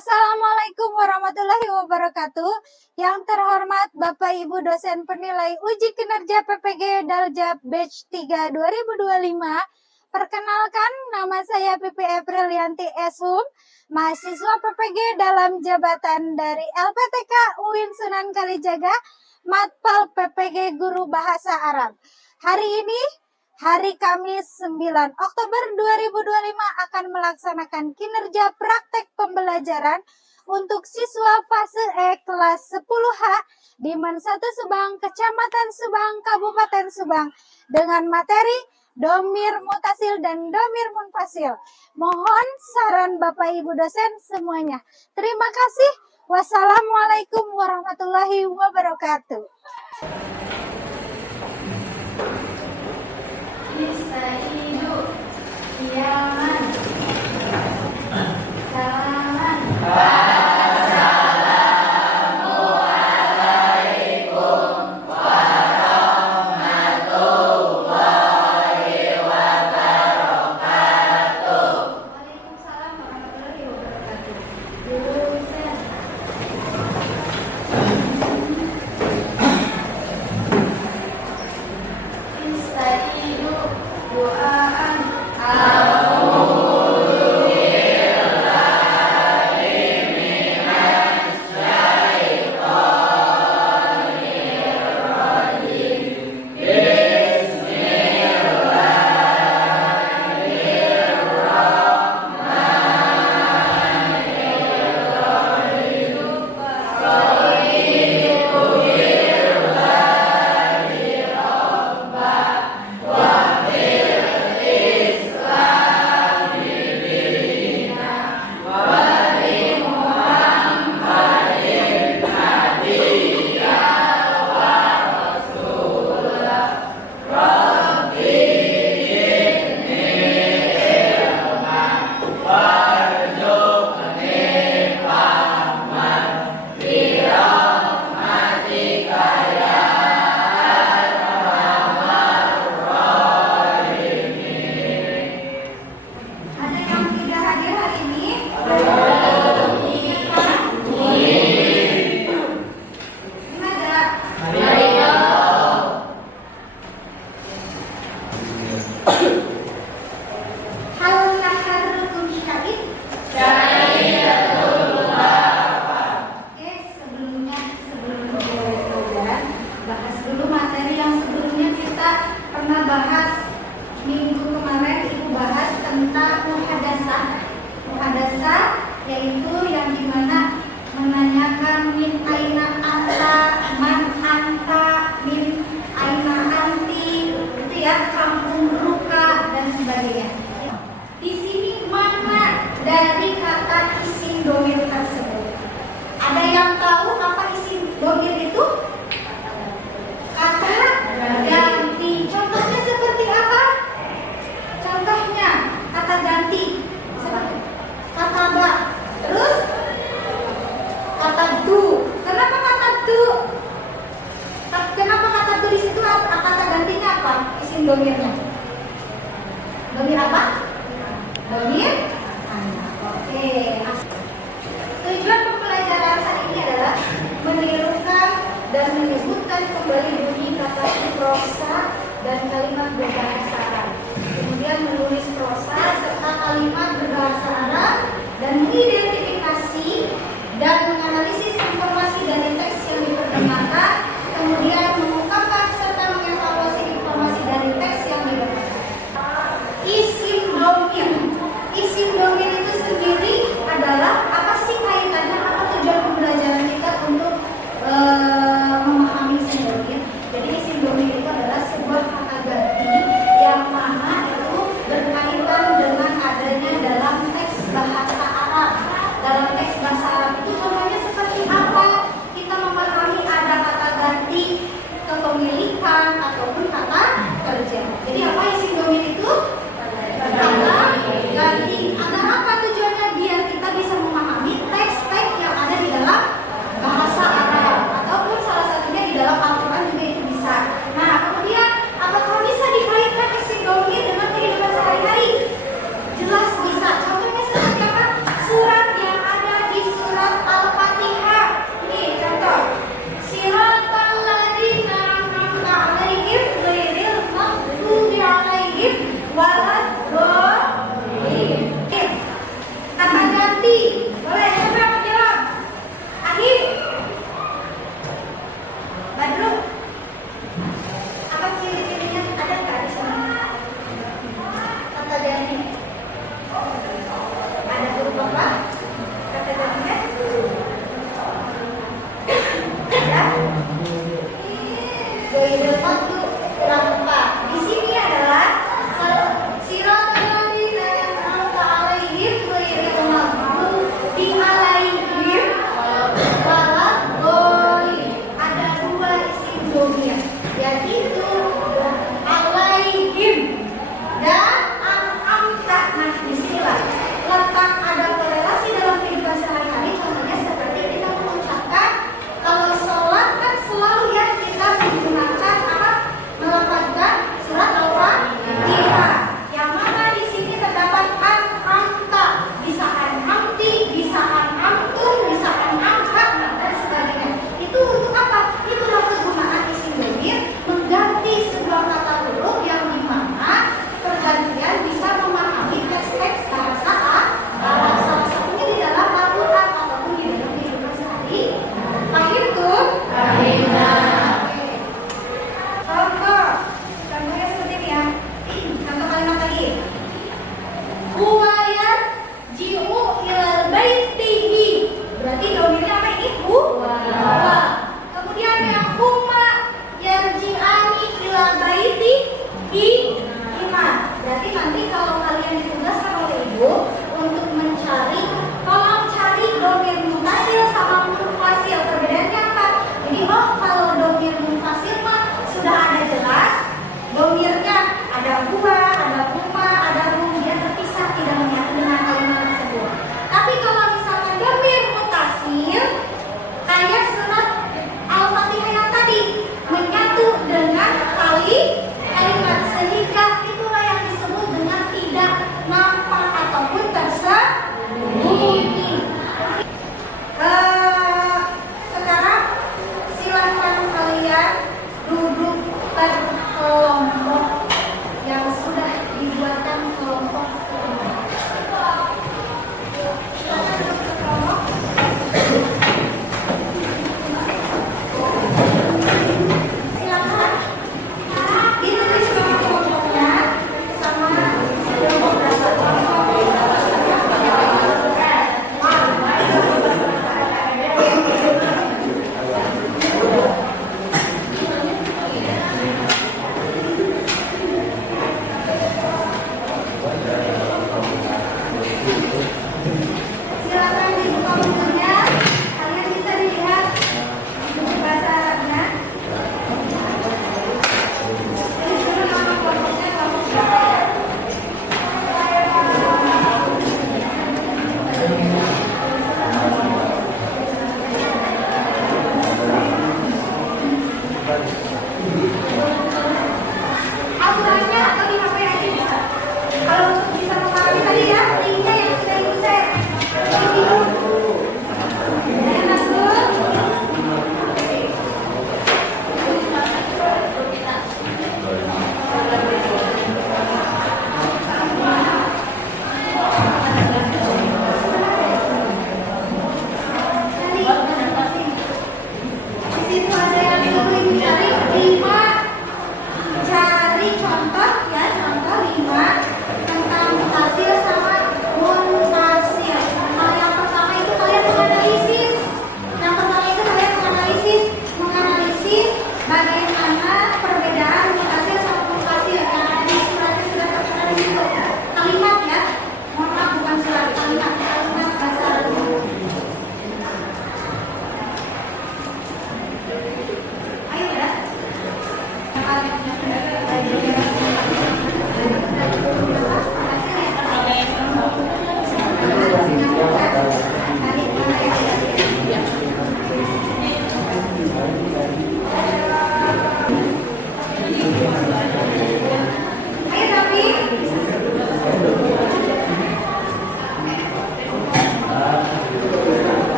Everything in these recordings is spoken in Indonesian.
Assalamualaikum warahmatullahi wabarakatuh. Yang terhormat Bapak Ibu dosen penilai uji kinerja PPG Daljab Batch 3 2025. Perkenalkan, nama saya Pipi Aprilianti Eshum, mahasiswa PPG dalam jabatan dari LPTK UIN Sunan Kalijaga, Matpal PPG Guru Bahasa Arab. Hari ini, hari Kamis 9 Oktober 2025 akan melaksanakan kinerja praktek pembelajaran untuk siswa fase E kelas 10H di Men 1 Subang, Kecamatan Subang, Kabupaten Subang dengan materi domir mutasil dan domir munfasil. Mohon saran Bapak Ibu dosen semuanya. Terima kasih. Wassalamualaikum warahmatullahi wabarakatuh. Istaidu, kiaman, salaman, assalamualaikum warahmatullahi wabarakatuh. Waalaikumsalam warahmatullahi wabarakatuh. Dosen. Istaidu, doaan, yaitu yang dimana menanyakan min aina anta, man anta, min aina anti, itu ya, kampung ruka dan sebagainya. Di sini mana dari kata isim domir tersebut? Ada yang tahu apa isim domir itu? Kata ganti. Contohnya seperti apa? Contohnya kata ganti. Kata ba. Terus kata du. Kenapa kata du? Kenapa kata du di situ? Kata gantinya apa? Isim domirnya. Domir apa? Domir anak. Oke. Tujuan pembelajaran hari ini adalah menirukan dan menyebutkan kembali bunyi kata prosa dan kalimat berbahasa Arab. Kemudian menulis prosa serta kalimat berbahasa Arab dan mengidentifikasi dan menganalisis informasi dari teks yang diperdengarkan, kemudian mengungkapkan serta mengevaluasi informasi dari teks yang didengarkan. Isim domir. Isim domir itu sendiri adalah apa sih kaitannya, apa tujuan pembelajaran kita untuk memahami isim domir? Jadi isim domir itu adalah sebuah kata ganti yang mana itu berkaitan dengan adanya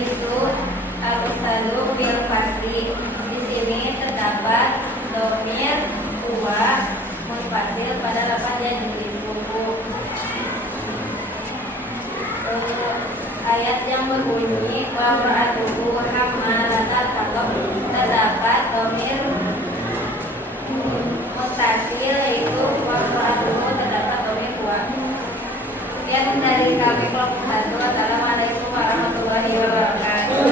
Yajlisu al-ustadu bil fasli. Di sini terdapat dhamir huwa munfasil pada lafaz yajlisu. Ayat yang berbunyi wa ra'atuhu hammalatal hatab, terdapat dhamir mutasil yaitu wa ra'atuhu, terdapat dhamir huwa. Sekian dari kami kelompok 1. Assalamualaikum warahmatullahi wabarakatuh.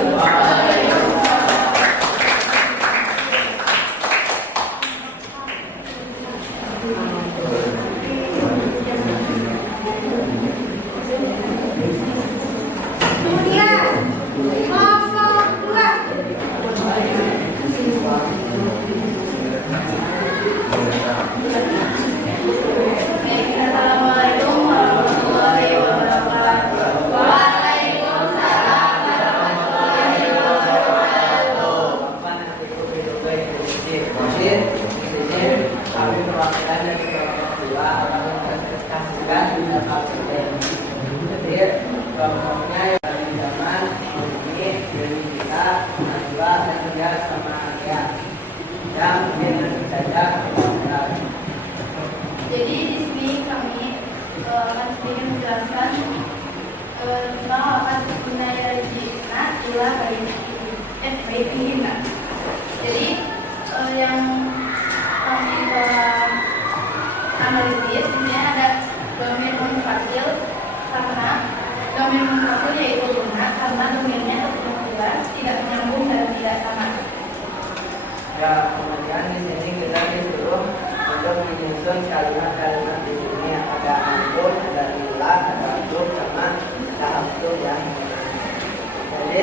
Jadi di sini kami akan sedikit menjelaskan tentang lafaz kunayarjina ila baikina. Jadi yang kami analisis di sini ada dhamir munfasil karena dhamir munfasil yaitu lunak karena dhamirnya tertutup jelas, tidak menyambung dan tidak sama. Ya, kemudian di sini kita disuruh untuk menyusun kalimat-kalimat di sini ada antum, ada ilah, ada antum, sama tahaptum ya. Jadi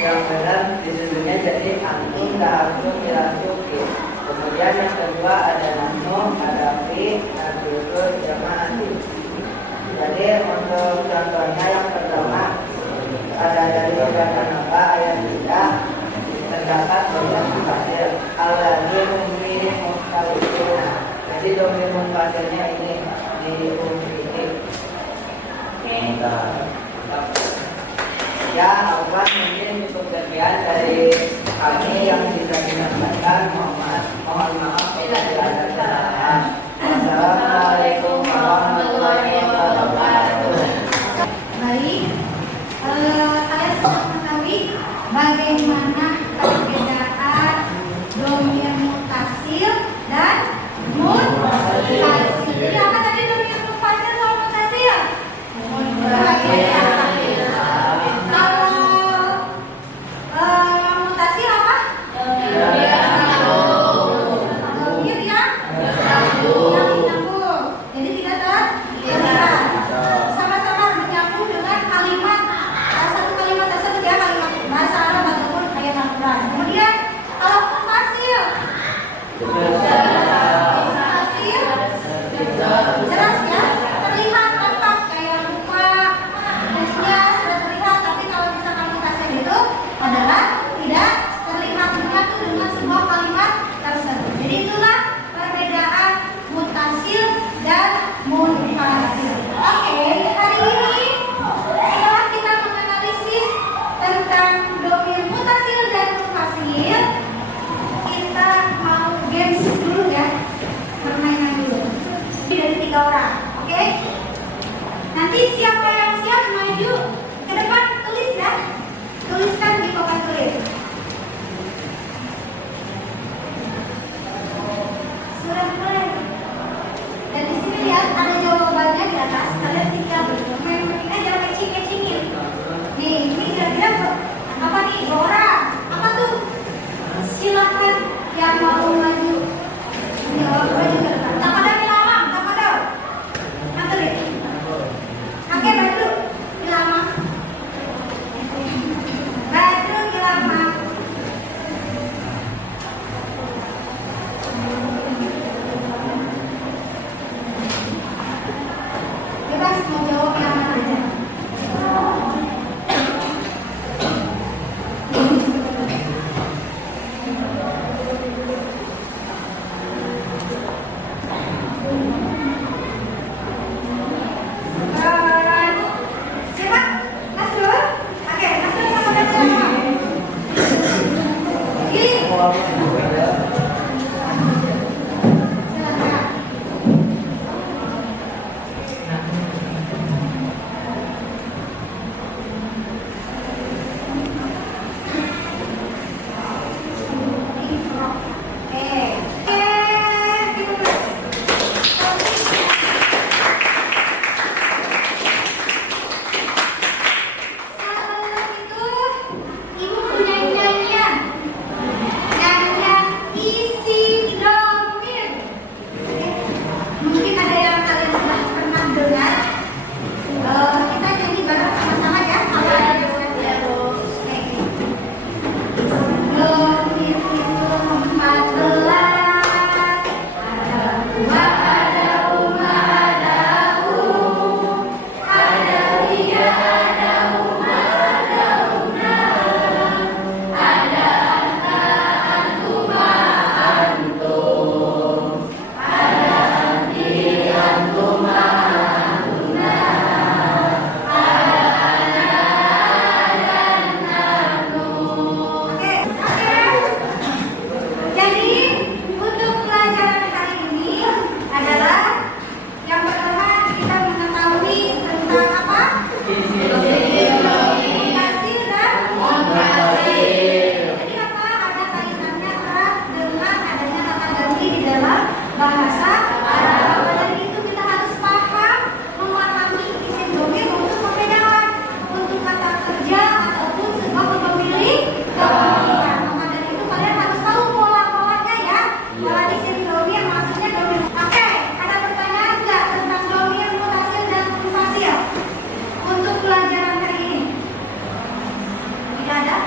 yang benar disusunnya jadi antum, tahaptum, ilahtum. Kemudian yang kedua ada nahnu, ada fi, ada usul, jama'ati. Jadi untuk contohnya yang pertama ada dari surat An-Naba ayat 3. Terdapat dhamir munfasil alladzi mumini mustawiduna. Jadi dhamir munfasilnya ini di ini. Ya, Allah mungkin untuk sekian dari kami yang bisa disampaikan. Mohon maaf bila ada kesalahan. Assalamualaikum warahmatullahi wabarakatuh. Baik, kalian semua mengetahui bagaimana perbedaan dhamir mutasil dan munfasil. Jadi apa tadi dhamir mutasil sama mutasil? Munfasil. Kalau yang mutasil apa? Dhamir yang menyambung. Jadi tidak Ibu punya nyanyian isi domir. Mungkin ada yang kalian sudah pernah dengar. Kita nyanyi bareng sama-sama ya. Domir itu 14. Ada dua, ada rumah, ada ada tiga, ada rumah, ada ada anta, antuma, antum, ada anti, antuma, antuna, ada ana, dan anu. Oke. Jadi untuk pelajaran hari ini adalah yang pertama kita mengetahui tentang apa? Komunikasi dan jadi apa? Ada kaitannya erat dengan adanya kata ganti di dalam bahasa Arab. Dari itu kita harus paham, memahami isim domir untuk pembedahan untuk kata kerja ataupun sebuah pemilik kepentingan. Maka dari itu kalian harus tahu pola-polanya ya. Pola isim domir maksudnya domir. Oke, ada pertanyaan nggak tentang domir, mutasil dan munfasil untuk pelajaran hari ini? Tidak ada?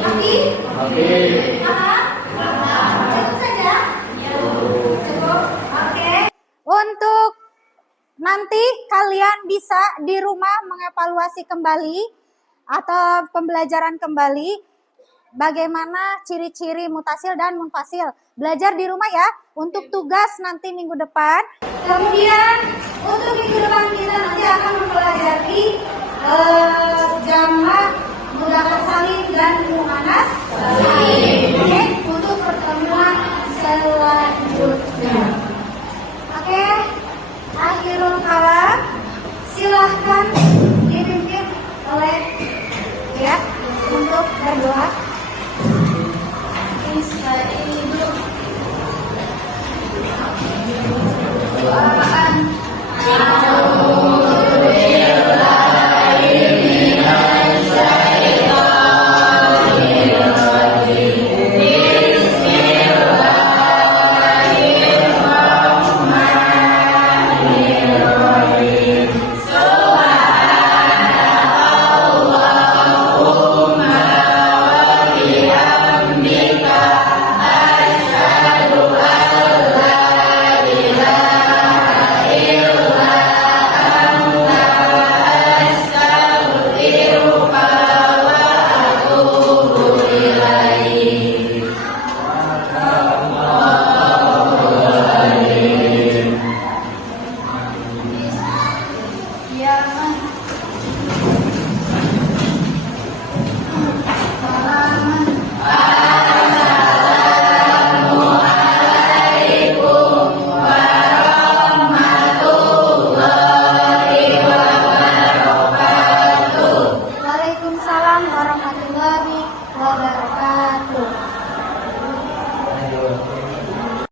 Tapi? Cukup saja? Cukup? Oke. Untuk nanti kalian bisa di rumah mengevaluasi kembali atau pembelajaran kembali bagaimana ciri-ciri mutasil dan munfasil. Belajar di rumah ya untuk tugas nanti minggu depan. Kemudian untuk minggu depan kita nanti akan mempelajari jamak